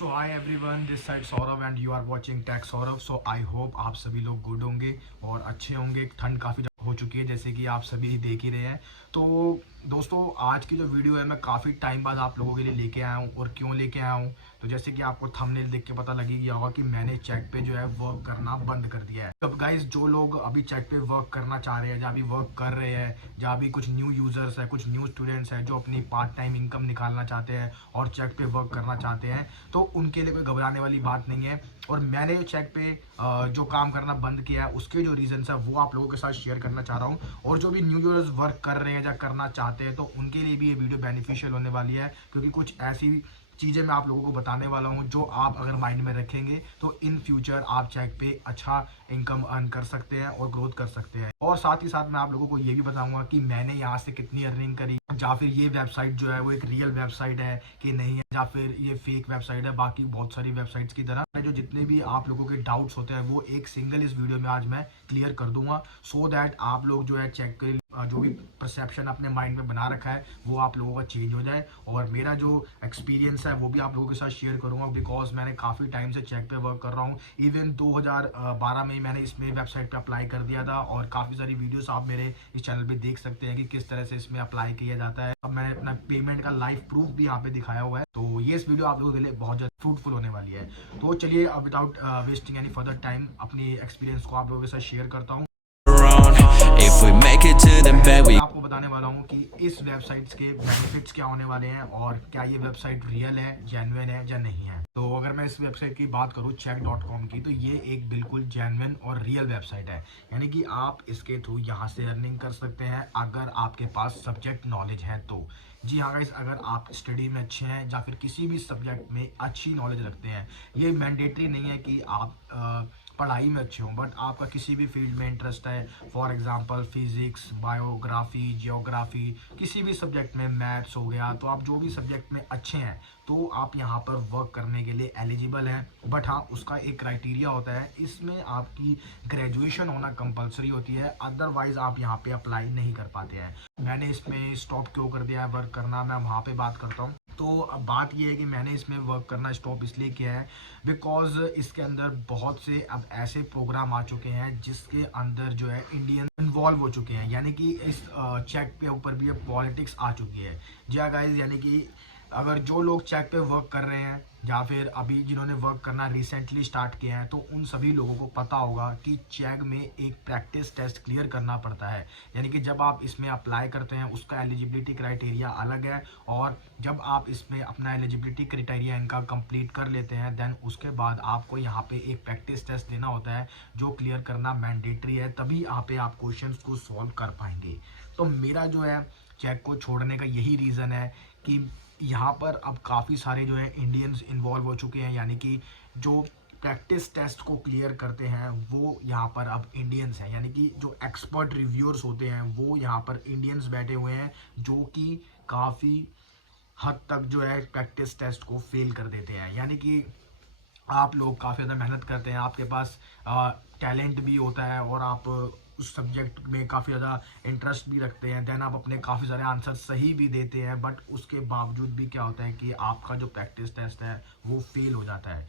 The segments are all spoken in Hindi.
तो hi everyone, this side Saurabh and you are watching tech Saurabh. So I hope आप सभी लोग गुड होंगे और अच्छे होंगे। ठंड काफ़ी हो चुकी है जैसे कि आप सभी देख ही रहे हैं। तो दोस्तों, आज की जो वीडियो है मैं काफ़ी टाइम बाद आप लोगों के लिए लेके आया हूँ। और क्यों लेके आया हूँ, तो जैसे कि आपको थंबनेल देख के पता लग ही गया होगा कि मैंने चैट पे जो है वर्क करना बंद कर दिया है। अब गाइस, जो लोग अभी चैट पे वर्क करना चाह रहे हैं, जहाँ भी वर्क कर रहे हैं, जहाँ भी कुछ न्यू यूज़र्स है, कुछ न्यू स्टूडेंट्स हैं जो अपनी पार्ट टाइम इनकम निकालना चाहते हैं और चैट पे वर्क करना चाहते हैं, तो उनके लिए कोई घबराने वाली बात नहीं है। और मैंने चैट पे जो काम करना बंद किया है उसके जो रीजंस है वो आप लोगों के साथ शेयर करना चाह रहा हूँ। और जो भी न्यू यूजर्स वर्क कर रहे हैं या करना चाहते हैं, तो उनके लिए भी ये वीडियो बेनिफिशियल होने वाली है, क्योंकि कुछ ऐसी चीज़ें मैं आप लोगों को बताने वाला हूँ जो आप अगर माइंड में रखेंगे तो इन फ्यूचर आप चैट पे अच्छा इनकम अर्न कर सकते हैं और ग्रोथ कर सकते हैं। और साथ ही साथ मैं आप लोगों को ये भी बताऊंगा कि मैंने यहाँ से कितनी अर्निंग करी, या फिर ये वेबसाइट जो है वो एक रियल वेबसाइट है कि नहीं है, या फिर ये फेक वेबसाइट है बाकी बहुत सारी वेबसाइट्स की तरह। जो जितने भी आप लोगों के डाउट्स होते हैं वो एक सिंगल इस वीडियो में आज मैं क्लियर कर दूंगा, सो दैट आप लोग जो है चेक कर जो भी परसेप्शन अपने माइंड में बना रखा है वो आप लोगों का चेंज हो जाए। और मेरा जो एक्सपीरियंस है वो भी आप लोगों के साथ शेयर करूंगा, बिकॉज मैंने काफ़ी टाइम से चेक पे वर्क कर रहा हूँ। इवन 2012 में ही मैंने इसमें वेबसाइट पे अप्लाई कर दिया था, और काफ़ी सारी वीडियोस आप मेरे इस चैनल पे देख सकते हैं कि किस तरह से इसमें अप्लाई किया जाता है। अब मैंने अपना पेमेंट का लाइव प्रूफ भी यहाँ पे दिखाया हुआ है, तो ये इस वीडियो आप लोगों के लिए बहुत ज़्यादा फ्रूटफुल होने वाली है। तो चलिए, अब without wasting any further time अपनी एक्सपीरियंस को आप लोगों के साथ शेयर करता हूँ। If we make it to the bed, we आपको बताने वाला हूँ कि इस वेबसाइट्स के बेनिफिट्स क्या होने वाले हैं, और क्या ये वेबसाइट रियल है, जेन्युइन है या नहीं है। तो अगर मैं इस वेबसाइट की बात करूँ check.com की, तो ये एक बिल्कुल जेन्युइन और रियल वेबसाइट है। यानी कि आप इसके थ्रू यहाँ से अर्निंग कर सकते हैं अगर आपके पास सब्जेक्ट नॉलेज है तो। जी हाँ गाइस, अगर आप स्टडी में अच्छे हैं या फिर किसी भी सब्जेक्ट में अच्छी नॉलेज रखते हैं, ये मैंडेटरी नहीं है कि आप पढ़ाई में अच्छे हों, बट आपका किसी भी फील्ड में इंटरेस्ट है, for example physics, biography, geography, किसी भी सब्जेक्ट में, मैथ्स हो गया, तो आप जो भी सब्जेक्ट में अच्छे हैं तो आप यहाँ पर वर्क करने के लिए एलिजिबल हैं। बट हाँ, उसका एक क्राइटेरिया होता है, इसमें आपकी ग्रेजुएशन होना कंपलसरी होती है, अदरवाइज आप यहाँ पे अप्लाई नहीं कर पाते हैं। मैंने इसमें स्टॉप क्यों कर दिया है वर्क करना, मैं वहाँ पे बात करता हूँ। तो अब बात ये है कि मैंने इसमें वर्क करना स्टॉप इसलिए किया है बिकॉज इसके अंदर बहुत से अब ऐसे प्रोग्राम आ चुके हैं जिसके अंदर जो है इंडियन इन्वॉल्व हो चुके हैं। यानी कि इस चैट पे ऊपर भी अब पॉलिटिक्स आ चुकी है। जी हाँ गाइस, यानी कि अगर जो लोग चैट पे वर्क कर रहे हैं या फिर अभी जिन्होंने वर्क करना रिसेंटली स्टार्ट किया है, तो उन सभी लोगों को पता होगा कि चैग में एक प्रैक्टिस टेस्ट क्लियर करना पड़ता है। यानी कि जब आप इसमें अप्लाई करते हैं उसका एलिजिबिलिटी क्राइटेरिया अलग है, और जब आप इसमें अपना एलिजिबिलिटी क्राइटेरिया इनका कंप्लीट कर लेते हैं देन उसके बाद आपको यहाँ पे एक प्रैक्टिस टेस्ट देना होता है जो क्लियर करना मैंडेटरी है, तभी यहाँ पे आप क्वेश्चंस को सॉल्व कर पाएंगे। तो मेरा जो है चैग को छोड़ने का यही रीज़न है कि यहाँ पर अब काफ़ी सारे जो है इंडियंस इन्वॉल्व हो चुके हैं। यानी कि जो प्रैक्टिस टेस्ट को क्लियर करते हैं वो यहाँ पर अब इंडियंस हैं। यानी कि जो एक्सपर्ट रिव्यूअर्स होते हैं वो यहाँ पर इंडियंस बैठे हुए हैं, जो कि काफ़ी हद तक जो है प्रैक्टिस टेस्ट को फेल कर देते हैं। यानी कि आप लोग काफ़ी ज़्यादा मेहनत करते हैं, आपके पास टैलेंट भी होता है और आप उस सब्जेक्ट में काफ़ी ज़्यादा इंटरेस्ट भी रखते हैं, देन आप अपने काफ़ी सारे आंसर सही भी देते हैं, बट उसके बावजूद भी क्या होता है कि आपका जो प्रैक्टिस टेस्ट है वो फेल हो जाता है।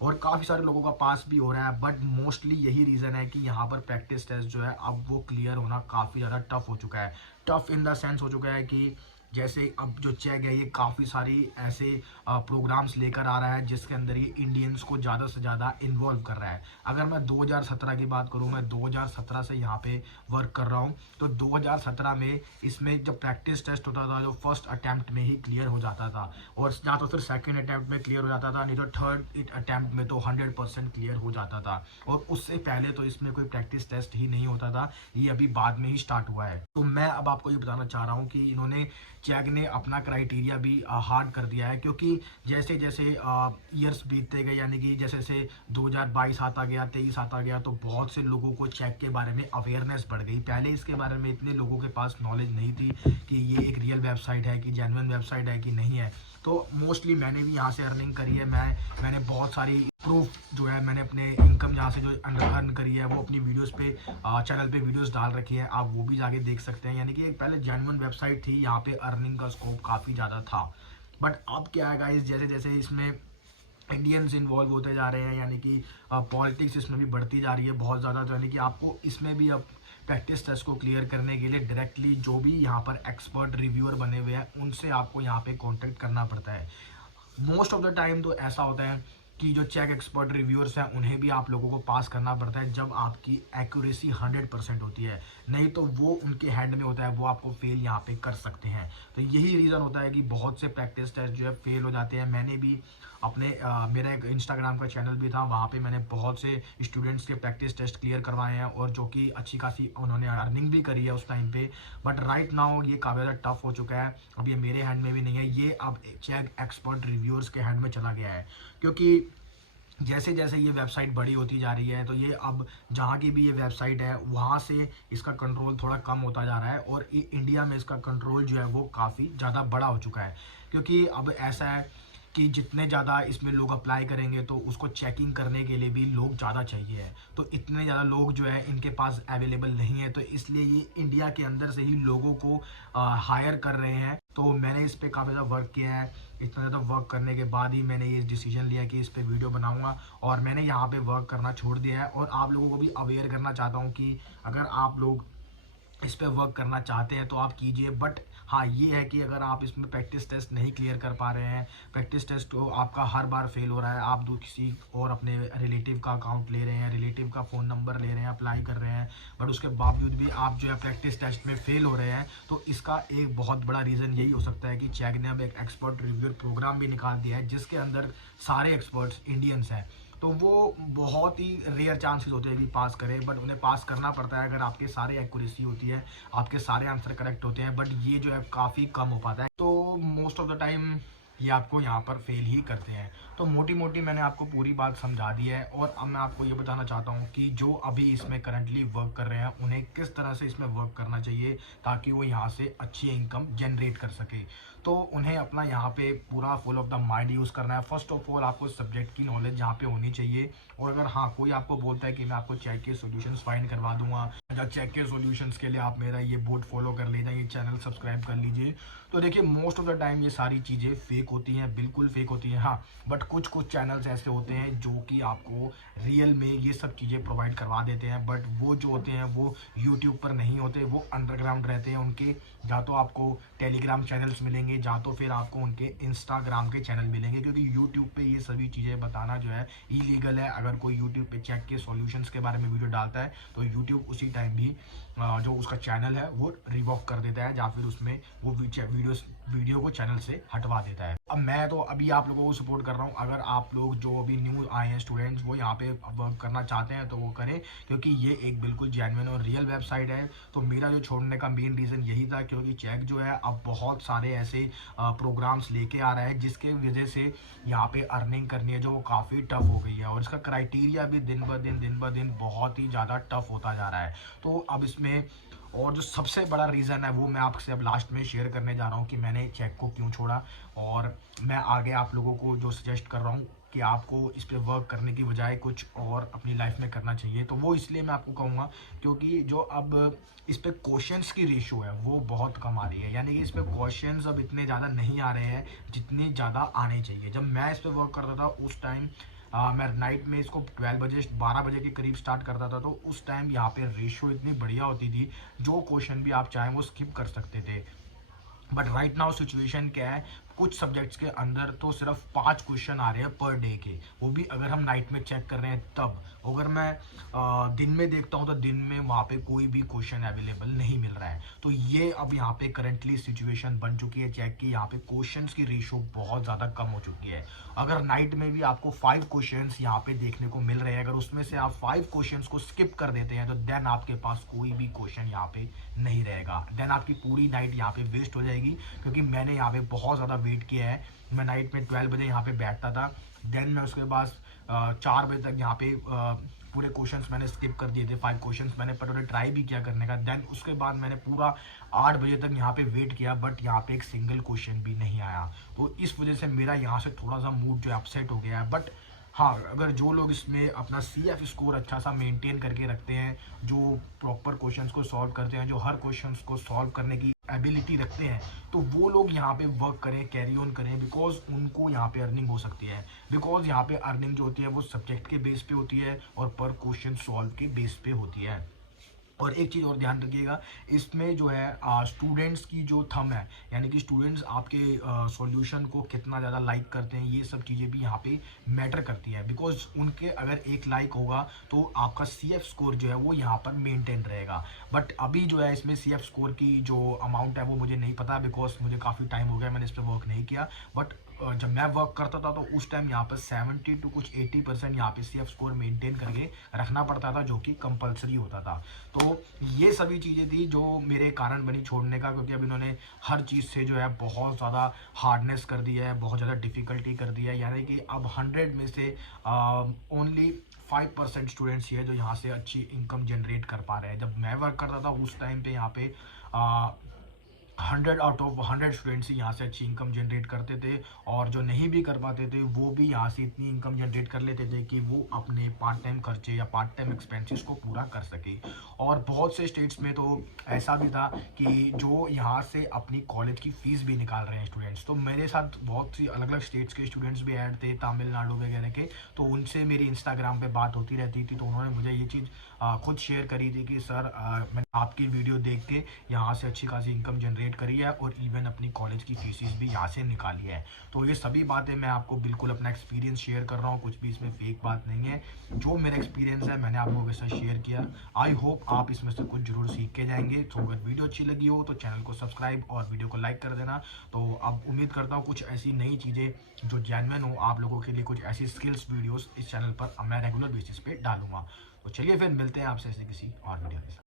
और काफ़ी सारे लोगों का पास भी हो रहा है, बट मोस्टली यही रीज़न है कि यहाँ पर प्रैक्टिस टेस्ट जो है अब वो क्लियर होना काफ़ी ज़्यादा टफ हो चुका है। टफ इन द सेंस हो चुका है कि जैसे अब जो चेक है ये काफ़ी सारी ऐसे प्रोग्राम्स लेकर आ रहा है जिसके अंदर ये इंडियंस को ज़्यादा से ज़्यादा इन्वॉल्व कर रहा है। अगर मैं 2017 की बात करूँ, मैं 2017 से यहाँ पे वर्क कर रहा हूँ, तो 2017 में इसमें जब प्रैक्टिस टेस्ट होता था जो फर्स्ट अटैम्प्ट में ही क्लियर हो जाता था, और या तो फिर सेकेंड अटैम्प्ट में क्लियर हो जाता था, नहीं तो थर्ड अटैम्प्ट में तो 100% क्लियर हो जाता था। और उससे पहले तो इसमें कोई प्रैक्टिस टेस्ट ही नहीं होता था, ये अभी बाद में ही स्टार्ट हुआ है। तो मैं अब आपको ये बताना चाह रहा हूँ कि इन्होंने चैग ने अपना क्राइटेरिया भी हार्ड कर दिया है, क्योंकि जैसे जैसे ईयर्स बीतते गए, यानी कि जैसे जैसे 2022 आता गया, 23 आता गया, तो बहुत से लोगों को चैग के बारे में अवेयरनेस बढ़ गई। पहले इसके बारे में इतने लोगों के पास नॉलेज नहीं थी कि ये एक रियल वेबसाइट है, कि जेन्युइन वेबसाइट है कि नहीं है। तो मोस्टली मैंने भी यहाँ से अर्निंग करी है। मैंने बहुत सारी प्रूफ जो है, मैंने अपने इनकम यहाँ से जो अर्न करी है वो अपनी वीडियोस पे चैनल पे वीडियोस डाल रखी है, आप वो भी जाके देख सकते हैं। यानी कि एक पहले जेन्युइन वेबसाइट थी, यहाँ पे अर्निंग का स्कोप काफ़ी ज़्यादा था। बट अब क्या है गाइस, जैसे जैसे इसमें इंडियंस इन्वॉल्व होते जा रहे हैं, यानी कि पॉलिटिक्स इसमें भी बढ़ती जा रही है बहुत ज़्यादा। तो यानी कि आपको इसमें भी अब प्रैक्टिस टेस्ट को क्लियर करने के लिए डायरेक्टली जो भी यहाँ पर एक्सपर्ट रिव्यूअर बने हुए हैं उनसे आपको यहाँ पे कांटेक्ट करना पड़ता है। मोस्ट ऑफ द टाइम तो ऐसा होता है कि जो चेक एक्सपर्ट रिव्यूअर्स हैं उन्हें भी आप लोगों को पास करना पड़ता है जब आपकी एक्यूरेसी 100% होती है, नहीं तो वो उनके हैंड में होता है, वो आपको फेल यहाँ पे कर सकते हैं। तो यही रीज़न होता है कि बहुत से प्रैक्टिस टेस्ट जो है फेल हो जाते हैं। मैंने भी अपने मेरा एक इंस्टाग्राम का चैनल भी था, वहाँ पे मैंने बहुत से स्टूडेंट्स के प्रैक्टिस टेस्ट क्लियर करवाए हैं और जो कि अच्छी खासी उन्होंने अर्निंग भी करी है उस टाइम पे। बट राइट नाउ ये काफ़ी ज़्यादा टफ हो चुका है, अब ये मेरे हैंड में भी नहीं है, ये अब चेक एक्सपर्ट रिव्यूअर्स के हैंड में चला गया है। क्योंकि जैसे जैसे ये वेबसाइट बड़ी होती जा रही है तो ये अब जहाँ की भी ये वेबसाइट है वहाँ से इसका कंट्रोल थोड़ा कम होता जा रहा है और इंडिया में इसका कंट्रोल जो है वो काफ़ी ज़्यादा बड़ा हो चुका है। क्योंकि अब ऐसा है कि जितने ज़्यादा इसमें लोग अप्लाई करेंगे तो उसको चेकिंग करने के लिए भी लोग ज़्यादा चाहिए है, तो इतने ज़्यादा लोग जो है इनके पास अवेलेबल नहीं है, तो इसलिए ये इंडिया के अंदर से ही लोगों को हायर कर रहे हैं। तो मैंने इस पर काफ़ी ज़्यादा वर्क किया है, इतना ज़्यादा वर्क करने के बाद ही मैंने ये डिसीजन लिया कि इस पर वीडियो बनाऊंगा और मैंने यहाँ पे वर्क करना छोड़ दिया है। और आप लोगों को भी अवेयर करना चाहता हूँ कि अगर आप लोग इस पे वर्क करना चाहते हैं तो आप कीजिए। बट हाँ ये है कि अगर आप इसमें प्रैक्टिस टेस्ट नहीं क्लियर कर पा रहे हैं, प्रैक्टिस टेस्ट तो आपका हर बार फेल हो रहा है, आप किसी और अपने रिलेटिव का अकाउंट ले रहे हैं, रिलेटिव का फ़ोन नंबर ले रहे हैं, अप्लाई कर रहे हैं, बट उसके बावजूद भी आप जो है प्रैक्टिस टेस्ट में फेल हो रहे हैं, तो इसका एक बहुत बड़ा रीज़न यही हो सकता है कि चैग ने अब एक एक्सपर्ट रिव्यूअर प्रोग्राम भी निकाल दिया है जिसके अंदर सारे एक्सपर्ट्स इंडियंस हैं। तो वो बहुत ही रेयर चांसेस होते हैं कि पास करें, बट उन्हें पास करना पड़ता है अगर आपके सारे एक्यूरेसी होती है, आपके सारे आंसर करेक्ट होते हैं, बट ये जो है काफ़ी कम हो पाता है। तो मोस्ट ऑफ द टाइम ये आपको यहाँ पर फेल ही करते हैं। तो मोटी मोटी मैंने आपको पूरी बात समझा दी है और अब मैं आपको ये बताना चाहता हूँ कि जो अभी इसमें करंटली वर्क कर रहे हैं उन्हें किस तरह से इसमें वर्क करना चाहिए ताकि वो यहाँ से अच्छी इनकम जनरेट कर सके। तो उन्हें अपना यहाँ पे पूरा full of the mind use करना है। फर्स्ट ऑफ ऑल आपको सब्जेक्ट की नॉलेज यहाँ पे होनी चाहिए। और अगर हाँ कोई आपको बोलता है कि मैं आपको चेक के सॉल्यूशंस फाइंड करवा दूंगा या चेक के सॉल्यूशंस के लिए आप मेरा ये बोर्ड फॉलो कर लेना, ये चैनल सब्सक्राइब कर लीजिए, तो देखिए मोस्ट ऑफ द टाइम ये सारी चीज़ें फेक होती हैं, बिल्कुल फेक होती हैं। हाँ बट कुछ कुछ चैनल्स ऐसे होते हैं जो कि आपको रियल में ये सब चीज़ें प्रोवाइड करवा देते हैं, बट वो जो होते हैं वो यूट्यूब पर नहीं होते, वो अंडरग्राउंड रहते हैं। उनके या तो आपको टेलीग्राम चैनल्स मिलेंगे या तो फिर आपको उनके इंस्टाग्राम के चैनल मिलेंगे, क्योंकि यूट्यूब पे ये सभी चीज़ें बताना जो है इलीगल है। अगर कोई यूट्यूब पे चेक के सॉल्यूशंस के बारे में वीडियो डालता है तो यूट्यूब उसी टाइम भी जो उसका चैनल है वो रिवॉक कर देता है या फिर उसमें वो वीडियो को चैनल से हटवा देता है। अब मैं तो अभी आप लोगों को सपोर्ट कर रहा हूँ, अगर आप लोग जो अभी न्यू आए हैं स्टूडेंट्स वो यहाँ पे वर्क करना चाहते हैं तो वो करें, क्योंकि ये एक बिल्कुल जेन्युइन और रियल वेबसाइट है। तो मेरा जो छोड़ने का मेन रीज़न यही था, क्योंकि चेक जो है अब बहुत सारे ऐसे प्रोग्राम्स लेके आ रहा है जिसके वजह से यहाँ पे अर्निंग करनी है जो वो काफ़ी टफ हो गई है और इसका क्राइटेरिया भी दिन ब दिन बहुत ही ज़्यादा टफ होता जा रहा है। तो अब इसमें और जो सबसे बड़ा रीज़न है वो मैं आपसे अब लास्ट में शेयर करने जा रहा हूँ कि मैंने चेक को क्यों छोड़ा, और मैं आगे आप लोगों को जो सजेस्ट कर रहा हूँ कि आपको इस पे वर्क करने की बजाय कुछ और अपनी लाइफ में करना चाहिए। तो वो इसलिए मैं आपको कहूँगा क्योंकि जो अब इस पे क्वेश्चंस की रेशो है वो बहुत कम आ रही है, यानी कि इस पे क्वेश्चंस अब इतने ज़्यादा नहीं आ रहे हैं जितने ज़्यादा आने चाहिए। जब मैं इस पे वर्क करता था उस टाइम मैं नाइट में इसको 12 बजे 12 बजे के करीब स्टार्ट करता था, तो उस टाइम यहाँ पे रेशो इतनी बढ़िया होती थी, जो क्वेश्चन भी आप चाहें वो स्किप कर सकते थे। बट राइट नाउ सिचुएशन क्या है, कुछ सब्जेक्ट्स के अंदर तो सिर्फ 5 क्वेश्चन आ रहे हैं पर डे के, वो भी अगर हम नाइट में चेक कर रहे हैं तब। अगर मैं दिन में देखता हूँ तो दिन में वहाँ पे कोई भी क्वेश्चन अवेलेबल नहीं मिल रहा है। तो ये अब यहाँ पे करंटली सिचुएशन बन चुकी है चेक की, यहाँ पे क्वेश्चंस की रेशो बहुत ज़्यादा कम हो चुकी है। अगर नाइट में भी आपको 5 क्वेश्चंस यहाँ पे देखने को मिल रहे हैं, अगर उसमें से आप 5 क्वेश्चंस को स्किप कर देते हैं तो देन आपके पास कोई भी क्वेश्चन यहाँ पे नहीं रहेगा, देन आपकी पूरी नाइट यहाँ पे वेस्ट हो जाएगी। क्योंकि मैंने यहाँ पे बहुत ज़्यादा वेट किया है, मैं नाइट में 12 बजे यहाँ पे बैठता था, देन मैं उसके बाद 4 बजे तक यहाँ पे पूरे क्वेश्चंस मैंने स्किप कर दिए थे। 5 क्वेश्चंस मैंने पहले ट्राई भी किया करने का, देन उसके बाद मैंने पूरा 8 बजे तक यहाँ पे वेट किया, बट यहाँ पे एक सिंगल क्वेश्चन भी नहीं आया। तो इस वजह से मेरा यहाँ से थोड़ा सा मूड जो है अपसेट हो गया है। बट हाँ अगर जो लोग इसमें अपना CF स्कोर अच्छा सा मेंटेन करके रखते हैं, जो प्रॉपर क्वेश्चंस को सॉल्व करते हैं, जो हर क्वेश्चंस को सॉल्व करने की एबिलिटी रखते हैं तो वो लोग यहाँ पे वर्क करें, कैरी ऑन करें, बिकॉज उनको यहाँ पे अर्निंग हो सकती है। बिकॉज यहाँ पे अर्निंग जो होती है वो सब्जेक्ट के बेस पे होती है और पर क्वेश्चन सॉल्व के बेस पे होती है। और एक चीज़ और ध्यान रखिएगा, इसमें जो है स्टूडेंट्स की जो थंब है, यानी कि स्टूडेंट्स आपके सॉल्यूशन को कितना ज़्यादा लाइक करते हैं, ये सब चीज़ें भी यहाँ पे मैटर करती है। बिकॉज उनके अगर एक लाइक होगा तो आपका CF स्कोर जो है वो यहाँ पर मेंटेन रहेगा। बट अभी जो है इसमें CF स्कोर की जो अमाउंट है वो मुझे नहीं पता, बिकॉज मुझे काफ़ी टाइम हो गया, मैंने इस पर वर्क नहीं किया। बट जब मैं वर्क करता था तो उस टाइम यहाँ पर 70 टू कुछ 80% यहाँ पे CF स्कोर मेंटेन करके रखना पड़ता था, जो कि कंपलसरी होता था। तो ये सभी चीज़ें थी जो मेरे कारण बनी छोड़ने का, क्योंकि अब इन्होंने हर चीज़ से जो है बहुत ज़्यादा हार्डनेस कर दिया है, बहुत ज़्यादा डिफ़िकल्टी कर दिया है। यानी कि अब 100 में से ओनली 5% स्टूडेंट्स ही है जो यहाँ से अच्छी इनकम जनरेट कर पा रहे हैं। जब मैं वर्क करता था उस टाइम पे यहाँ पे 100 आउट ऑफ 100 स्टूडेंट्स ही यहाँ से अच्छी इनकम जनरेट करते थे, और जो नहीं भी कर पाते थे वो भी यहाँ से इतनी इनकम जनरेट कर लेते थे कि वो अपने पार्ट टाइम खर्चे या पार्ट टाइम एक्सपेंसेस को पूरा कर सके। और बहुत से स्टेट्स में तो ऐसा भी था कि जो यहाँ से अपनी कॉलेज की फ़ीस भी निकाल रहे हैं स्टूडेंट्स। तो मेरे साथ बहुत सी अलग अलग स्टेट्स के स्टूडेंट्स भी ऐड थे, तमिलनाडु वगैरह के, तो उनसे मेरी इंस्टाग्राम पे बात होती रहती थी। तो उन्होंने मुझे ये चीज़ खुद शेयर करी थी कि सर मैंने आपकी वीडियो देख के यहाँ से अच्छी खासी इनकम जनरेट करी है और इवन अपनी कॉलेज की फीसिस भी यहाँ से निकाली है। तो ये सभी बातें मैं आपको बिल्कुल अपना एक्सपीरियंस शेयर कर रहा हूँ, कुछ भी इसमें फेक बात नहीं है। जो मेरा एक्सपीरियंस है मैंने आप लोगों के साथ शेयर किया। आई होप आप इसमें से कुछ जरूर सीख के जाएंगे। तो अगर वीडियो अच्छी लगी हो तो चैनल को सब्सक्राइब और वीडियो को लाइक कर देना। तो अब उम्मीद करता हूँ कुछ ऐसी नई चीज़ें जो जेन्युइन हो आप लोगों के लिए, कुछ ऐसी स्किल्स वीडियोस इस चैनल पर मैं रेगुलर बेसिस पे डालूंगा। तो चलिए फिर मिलते हैं आपसे ऐसे किसी और वीडियो के साथ।